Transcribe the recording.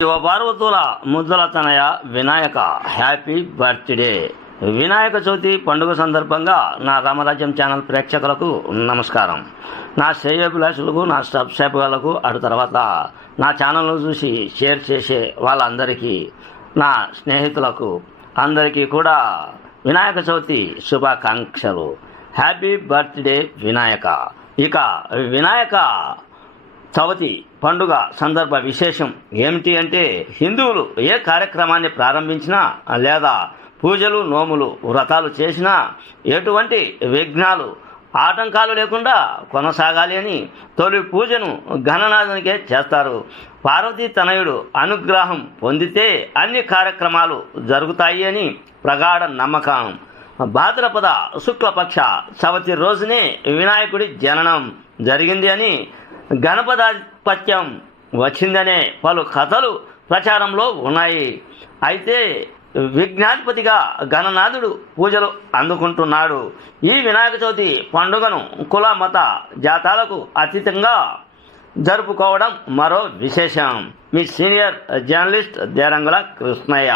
శివపార్వతుల ముద్దుల తనయ వినాయక. హ్యాపీ బర్త్డే వినాయక చవితి పండుగ సందర్భంగా నా రామరాజ్యం ఛానల్ ప్రేక్షకులకు నమస్కారం. నా శ్రేయోభిలాషులకు నా సబ్స్క్రైబర్లకు అటు తర్వాత నా ఛానల్ను చూసి షేర్ చేసే వాళ్ళందరికీ నా స్నేహితులకు అందరికీ కూడా వినాయక చవితి శుభాకాంక్షలు. Happy birthday Vinayaka. ఇక వినాయక చవతి పండుగ సందర్భ విశేషం ఏమిటి అంటే హిందువులు ఏ కార్యక్రమాన్ని ప్రారంభించినా లేదా పూజలు నోములు వ్రతాలు చేసినా ఎటువంటి విఘ్నాలు ఆటంకాలు లేకుండా కొనసాగాలి అని తొలి పూజను ఘననాథునికే చేస్తారు. పార్వతీ తనయుడు అనుగ్రహం పొందితే అన్ని కార్యక్రమాలు జరుగుతాయి అని ప్రగాఢ నమ్మకం. భాద్రపద శుక్లపక్ష చవతి రోజునే వినాయకుడి జననం జరిగింది అని గణపదాధిపత్యం వచ్చిందనే పలు కథలు ప్రచారంలో ఉన్నాయి. అయితే విఘ్నాధిపతిగా గణనాథుడు పూజలు అందుకుంటున్నాడు. ఈ వినాయక చవితి పండుగను కుల మత జాతాలకు అతీతంగా జరుపుకోవడం మరో విశేషం. మీ సీనియర్ జర్నలిస్ట్ దేరంగుల కృష్ణయ్య.